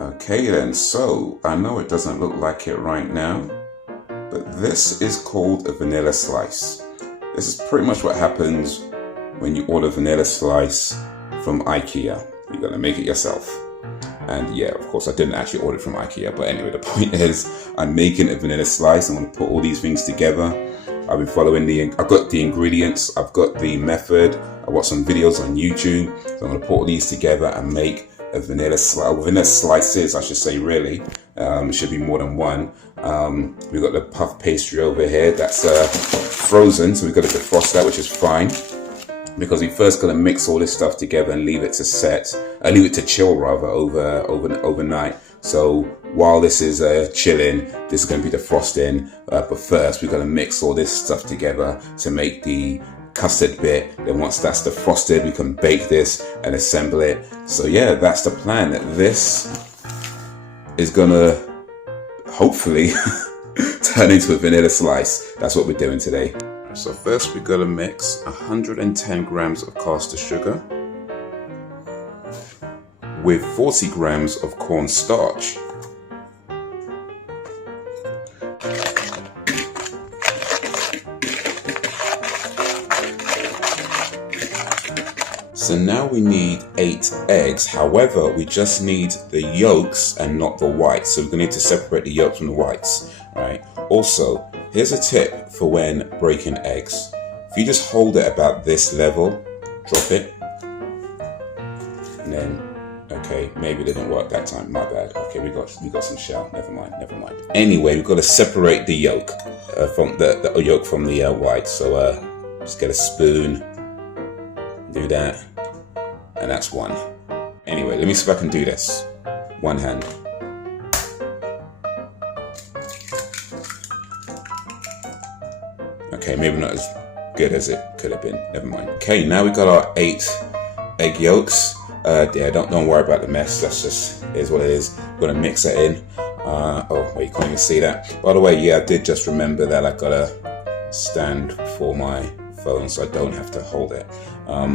Okay then, so I know it doesn't look like it right now, but this is called a vanilla slice. This is pretty much what happens when you order vanilla slice from IKEA. You're gonna make it yourself. And yeah, of course I didn't actually order it from IKEA, but anyway, the point is I'm making a vanilla slice. I'm gonna put all these things together. I've been following I've got the ingredients, I've got the method, I've got some videos on YouTube. So I'm gonna put all these together and make a vanilla slices, I should say, really. It should be more than one. We've got the puff pastry over here that's frozen, so we've got to defrost that, which is fine, because we first got to mix all this stuff together and leave it to chill rather overnight. So while this is chilling, this is going to be defrosting, but first we've got to mix all this stuff together to make the custard bit. Then once that's defrosted, we can bake this and assemble it. So yeah, that's the plan. This is gonna hopefully turn into a vanilla slice. That's what we're doing today. So first we gotta mix 110 grams of caster sugar with 40 grams of cornstarch. So now we need 8 eggs. However, we just need the yolks and not the whites. So we're gonna need to separate the yolks from the whites, right? Also, here's a tip for when breaking eggs. If you just hold it about this level, drop it, and then, okay, maybe it didn't work that time, my bad. Okay, we got some shell, never mind. Anyway, we've got to separate the yolk from the yolk from the white. So just get a spoon, do that. And that's one. Anyway, let me see if I can do this. One hand. Okay, maybe not as good as it could have been. Never mind. Okay, now we got our 8 egg yolks. Yeah, don't worry about the mess. That's just is what it is. We're gonna mix it in. Oh, wait, you can't even see that. By the way, yeah, I did just remember that I got a stand for my phone, so I don't have to hold it.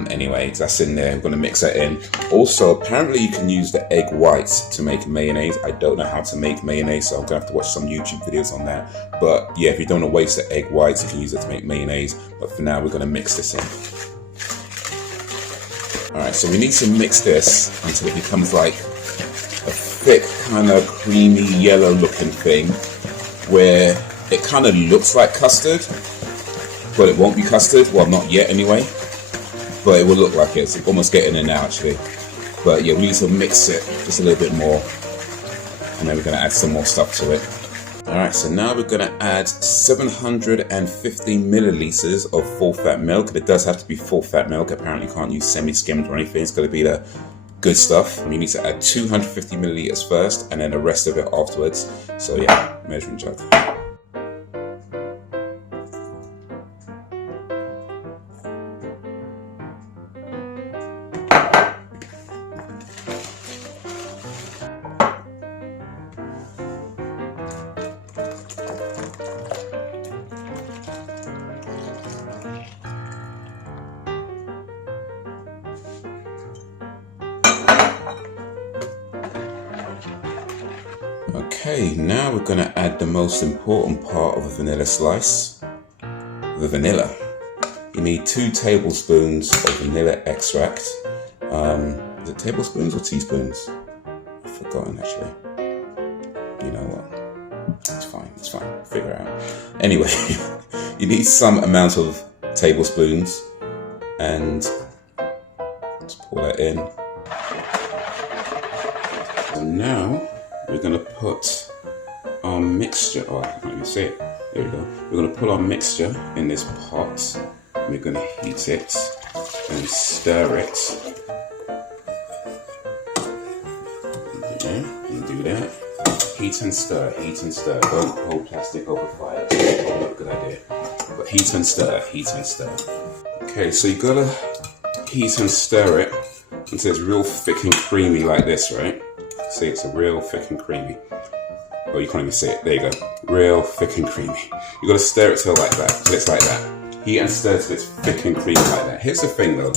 Anyway, that's in there. I'm going to mix that in. Also, apparently you can use the egg whites to make mayonnaise. I don't know how to make mayonnaise, so I'm going to have to watch some YouTube videos on that. But yeah, if you don't want to waste the egg whites, you can use it to make mayonnaise. But for now, we're going to mix this in. Alright, so we need to mix this until it becomes like a thick, kind of creamy, yellow looking thing, where it kind of looks like custard, but it won't be custard. Well, not yet anyway. But it will look like it. It's almost getting in now, actually. But yeah, we need to mix it just a little bit more. And then we're going to add some more stuff to it. Alright, so now we're going to add 750 milliliters of full fat milk. And it does have to be full fat milk. Apparently you can't use semi-skimmed or anything. It's going to be the good stuff. And you need to add 250 milliliters first and then the rest of it afterwards. So yeah, measuring jug. Okay, now we're going to add the most important part of a vanilla slice, the vanilla. You need 2 tablespoons of vanilla extract. Is it tablespoons or teaspoons? I've forgotten actually. You know what? It's fine, figure it out. Anyway, you need some amount of tablespoons, and let's pour that in. So now we're going to put our mixture, oh, I can't even say it, there we go. We're going to put our mixture in this pot. We're going to heat it and stir it. Yeah, and do that. Heat and stir, heat and stir. Don't hold plastic over fire. That's not a good idea. But heat and stir, heat and stir. Okay, so you got to heat and stir it until it's real thick and creamy like this, right? See, it's a real thick and creamy. Oh, you can't even see it. There you go. Real thick and creamy. You got to stir it till like that. Till it's like that. Heat and stir till it's thick and creamy like that. Here's the thing though.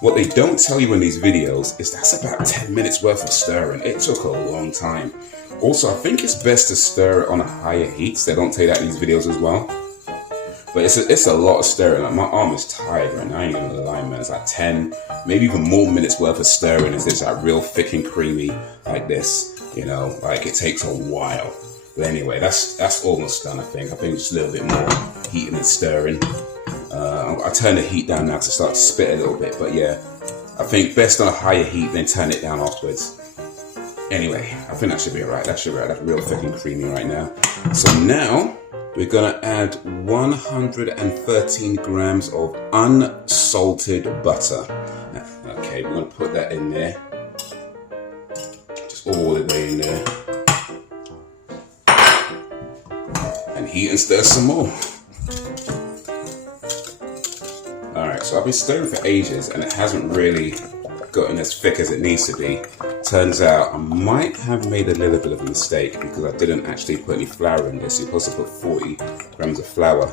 What they don't tell you in these videos is that's about 10 minutes worth of stirring. It took a long time. Also, I think it's best to stir it on a higher heat. So they don't tell you that in these videos as well. But it's a lot of stirring. Like, my arm is tired right now. I ain't gonna lie, man. It's like 10, maybe even more minutes worth of stirring. It's just like real thick and creamy like this. You know, like it takes a while. But anyway, that's almost done. I think just a little bit more heating and stirring. I turn the heat down now to start to spit a little bit. But yeah, I think best on a higher heat, then turn it down afterwards. Anyway, I think that should be alright. That should be alright. That's real thick and creamy right now. So now we're gonna add 113 grams of unsalted butter. Okay, we're gonna put that in there. Just all the way in there. And heat and stir some more. Alright, so I've been stirring for ages and it hasn't really gotten as thick as it needs to be. Turns out I might have made a little bit of a mistake because I didn't actually put any flour in this. You're supposed to put 40 grams of flour.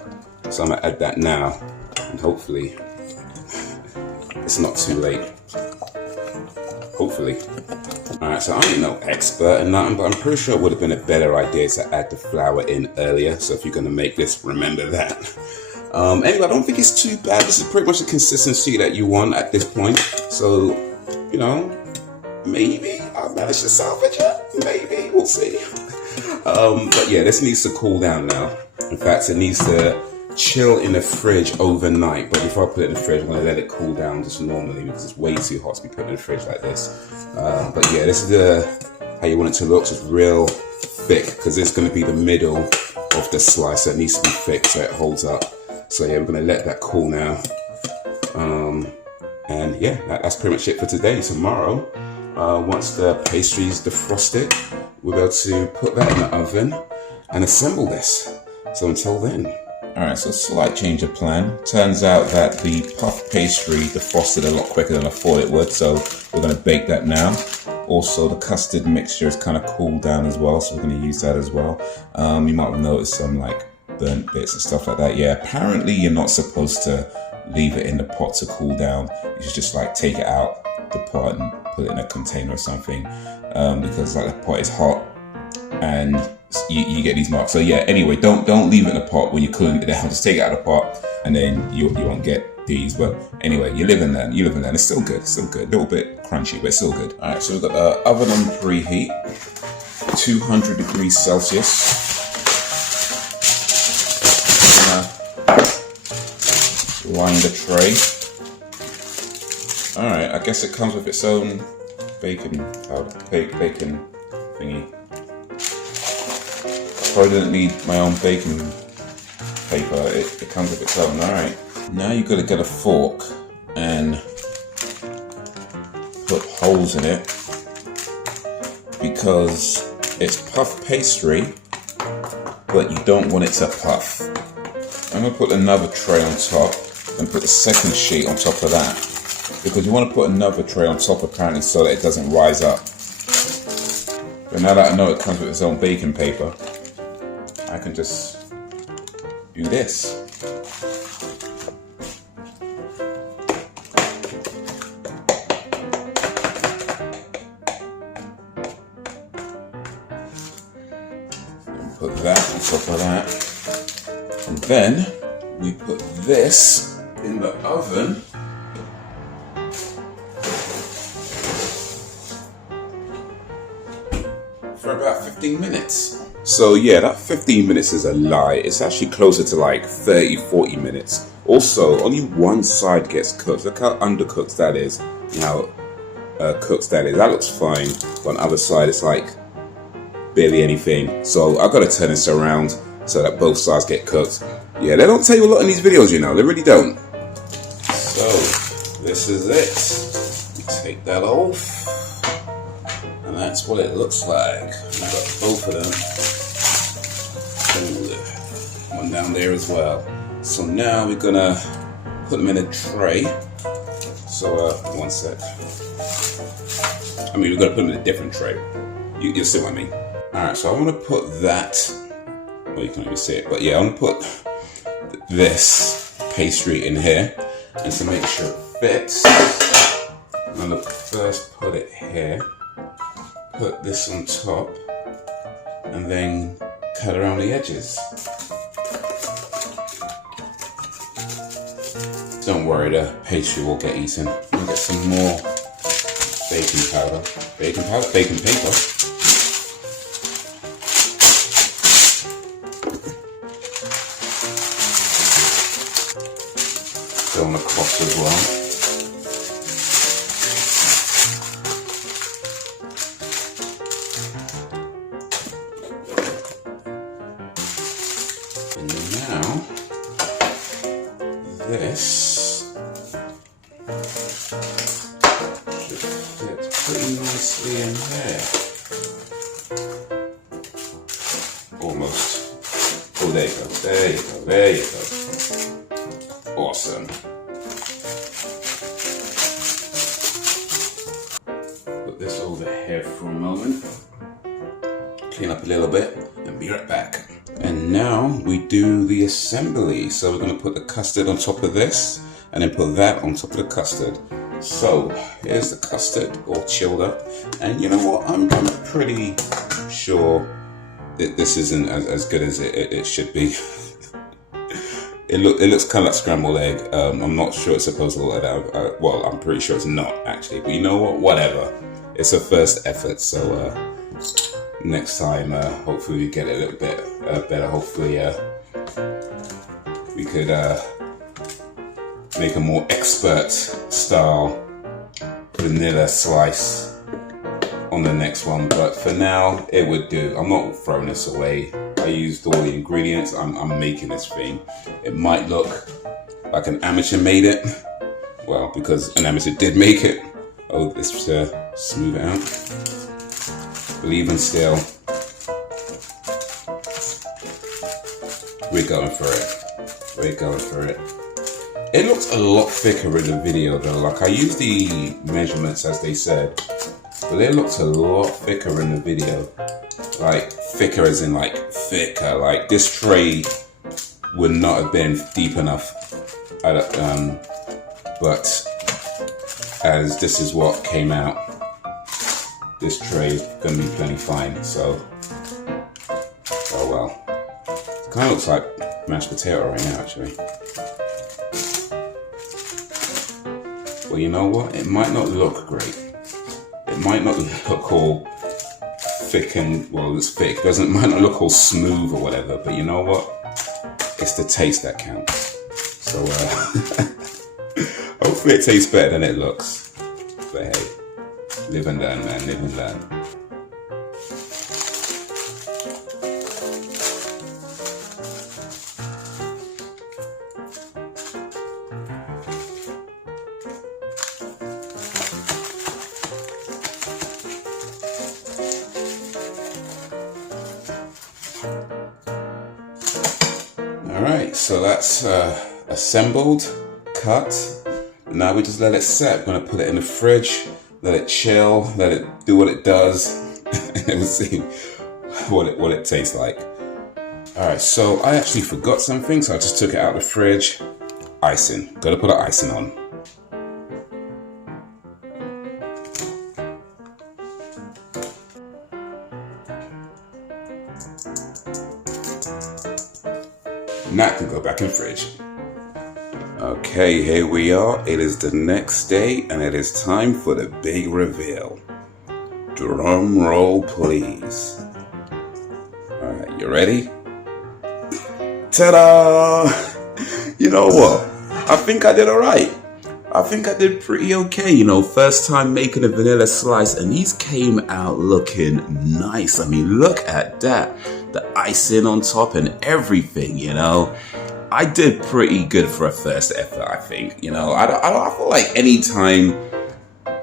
So I'm gonna add that now and hopefully it's not too late. Hopefully. Alright, so I ain't no expert in nothing, but I'm pretty sure it would have been a better idea to add the flour in earlier. So if you're gonna make this, remember that. Anyway, I don't think it's too bad. This is pretty much the consistency that you want at this point. So, you know, maybe I'll manage to salvage it. Maybe, we'll see. But yeah, this needs to cool down now. In fact, it needs to chill in the fridge overnight. But before I put it in the fridge, I'm going to let it cool down just normally because it's way too hot to be put in the fridge like this. But yeah, this is how you want it to look. Just real thick because it's going to be the middle of the slice. So it needs to be thick so it holds up. So yeah, we're going to let that cool now. And yeah, that's pretty much it for today. Tomorrow, once the pastry's defrosted, we're able to put that in the oven and assemble this. So until then. Alright, so slight change of plan. Turns out that the puff pastry defrosted a lot quicker than I thought it would, so we're going to bake that now. Also, the custard mixture is kind of cooled down as well, so we're going to use that as well. You might have noticed some like burnt bits and stuff like that. Yeah, apparently you're not supposed to leave it in the pot to cool down. You should just like take it out the pot and put it in a container or something, because like the pot is hot and you get these marks. So yeah, anyway, don't leave it in the pot when you're cooling it down. Just take it out of the pot and then you won't get these. But anyway, you live and learn. It's still good. It's still good. A little bit crunchy, but it's still good. All right, so we've got the oven on preheat, 200 degrees Celsius. Line the tray. Alright, I guess it comes with its own bacon powder, bacon thingy. Probably didn't need my own baking paper, it comes with its own. Alright, now you've got to get a fork and put holes in it because it's puff pastry, but you don't want it to puff. I'm going to put another tray on top and put the second sheet on top of that because you want to put another tray on top apparently so that it doesn't rise up. But now that I know it comes with its own baking paper, I can just do this. And put that on top of that. And then we put this in the oven for about 15 minutes. So yeah, that 15 minutes is a lie. It's actually closer to like 30-40 minutes. Also, only one side gets cooked. Look how undercooked that is. How cooked that is. That looks fine. But on the other side, it's like barely anything. So I've got to turn this around so that both sides get cooked. Yeah, they don't tell you a lot in these videos, you know. They really don't. So, this is it. You take that off. And that's what it looks like. I've got both of them. One down there as well. So now we're gonna put them in a tray. So, one sec. I mean, we're gonna put them in a different tray. You'll see what I mean. Alright, so I wanna put that. Well, you can't even see it, but yeah, I'm gonna put this pastry in here, and to make sure it fits, I'm gonna first put it here, put this on top, and then cut around the edges. Don't worry, the pastry will get eaten. I'll get some more baking powder, baking paper. Going across as well. And now this should fit pretty nicely in there. Almost. Oh, there you go. There you go. There you go. Awesome. Put this over here for a moment. Clean up a little bit and be right back. And now we do the assembly. So we're going to put the custard on top of this and then put that on top of the custard. So here's the custard all chilled up. And you know what? I'm pretty sure that this isn't as good as it should be. It looks kind of like scrambled egg. I'm not sure it's supposed to look like that. Well, I'm pretty sure it's not actually. But you know what? Whatever. It's a first effort. So next time, hopefully we get it a little bit better. Hopefully we could make a more expert style vanilla slice on the next one. But for now, it would do. I'm not throwing this away. I used all the ingredients. I'm making this thing. It might look like an amateur made it. Well, because an amateur did make it. Oh, let's smooth it out. But even still, we're going for it. We're going for it. It looks a lot thicker in the video though. Like I used the measurements as they said, but it looks a lot thicker in the video. Like thicker as in like thicker. Like this tray would not have been deep enough. But as this is what came out, this tray is gonna be plenty fine. So, oh well. It kind of looks like mashed potato right now, actually. Well, you know what? It might not look great. It might not look all thick and, well, it's thick. It might not look all smooth or whatever, but you know what? It's the taste that counts. So, hopefully it tastes better than it looks. But hey, live and learn, man, live and learn. Alright, so that's assembled, cut. Now we just let it set. We're gonna put it in the fridge, let it chill, let it do what it does, and we'll see what it tastes like. Alright, so I actually forgot something, so I just took it out of the fridge. Icing. Gotta put an icing on. And that can go back in the fridge. Okay, here we are. It is the next day and it is time for the big reveal. Drum roll, please. Alright, you ready? Ta-da! You know what? I think I did alright. I think I did pretty okay. You know, first time making a vanilla slice and these came out looking nice. I mean, look at that. The icing on top and everything, you know. I did pretty good for a first effort, I think. You know, I feel like anytime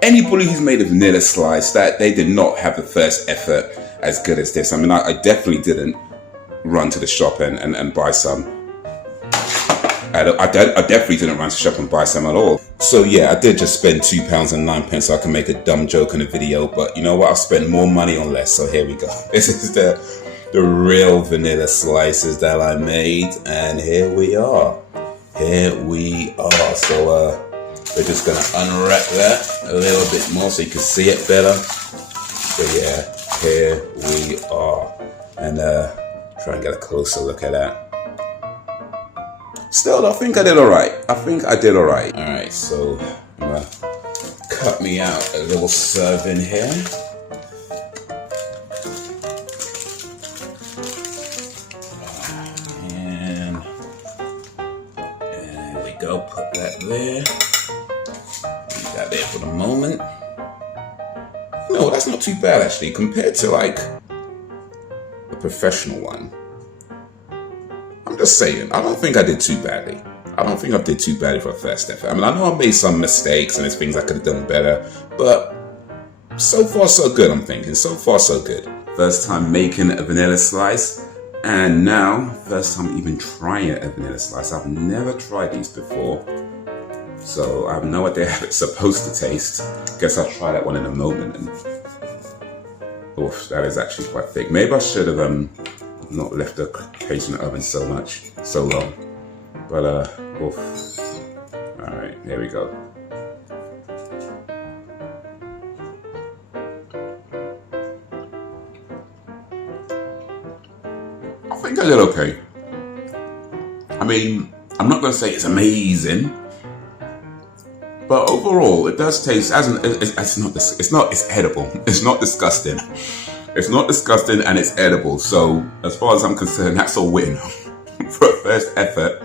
anybody who's made a vanilla slice, that they did not have the first effort as good as this. I mean, I definitely didn't run to the shop and buy some. I definitely didn't run to the shop and buy some at all. So yeah, I did just spend £2.09 so I can make a dumb joke in a video. But you know what? I'll spend more money on less. So here we go. This is the real vanilla slices that I made, and here we are. Here we are. So We're just gonna unwrap that a little bit more so you can see it better. But yeah, here we are. And try and get a closer look at that. Still, I think I did alright. Alright, so I'm gonna cut me out a little serving here. And there we go, put that there. Leave that there for the moment. No, that's not too bad actually, compared to like a professional one. I'm just saying, I don't think I did too badly. I don't think I did too badly for a first effort. I mean, I know I made some mistakes and there's things I could have done better, but so far so good, I'm thinking. So far so good. First time making a vanilla slice, and now first time even trying a vanilla slice. I've never tried these before, so I have no idea how it's supposed to taste. Guess I'll try that one in a moment. And oof, that is actually quite thick. Maybe I should have not left the cage in the oven so long. But oof. All right, here we go. I think I did okay. I mean, I'm not gonna say it's amazing, but overall, it does taste. It's edible. It's not disgusting. It's not disgusting, and it's edible. So, as far as I'm concerned, that's a win for a first effort.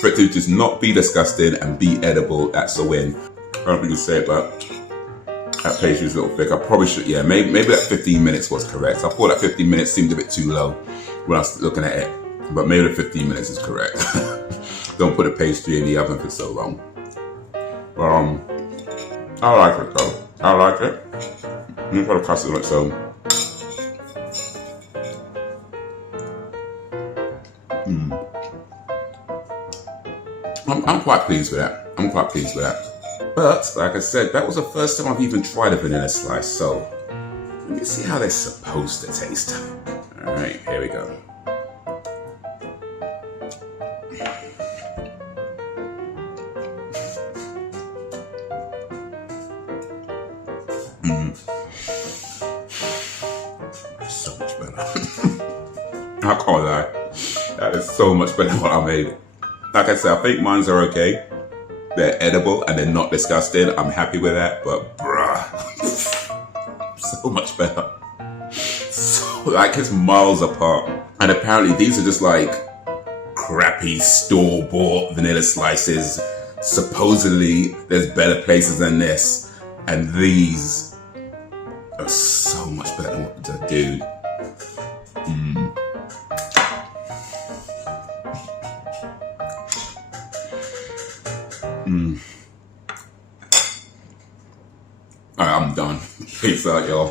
For it to just not be disgusting and be edible, that's a win. I don't think you say it, but that pastry is a little thick. I probably should. Yeah, maybe that 15 minutes was correct. I thought that 15 minutes seemed a bit too low when I was looking at it, but maybe the 15 minutes is correct. Don't put a pastry in the oven for so long. I like it though. I like it. I'm gonna try to custard on its own. I'm quite pleased with that. But like I said, that was the first time I've even tried a vanilla slice. So let me see how they're supposed to taste. All right, here we go. That's so much better. I can't lie. That is so much better than what I made. Like I said, I think mine's are okay. They're edible and they're not disgusting. I'm happy with that, but bruh, so much better. So, like, it's miles apart. And apparently these are just like crappy store-bought vanilla slices. Supposedly there's better places than this, and these are so much better than what the dude. Alright, I'm done. Peace out, y'all.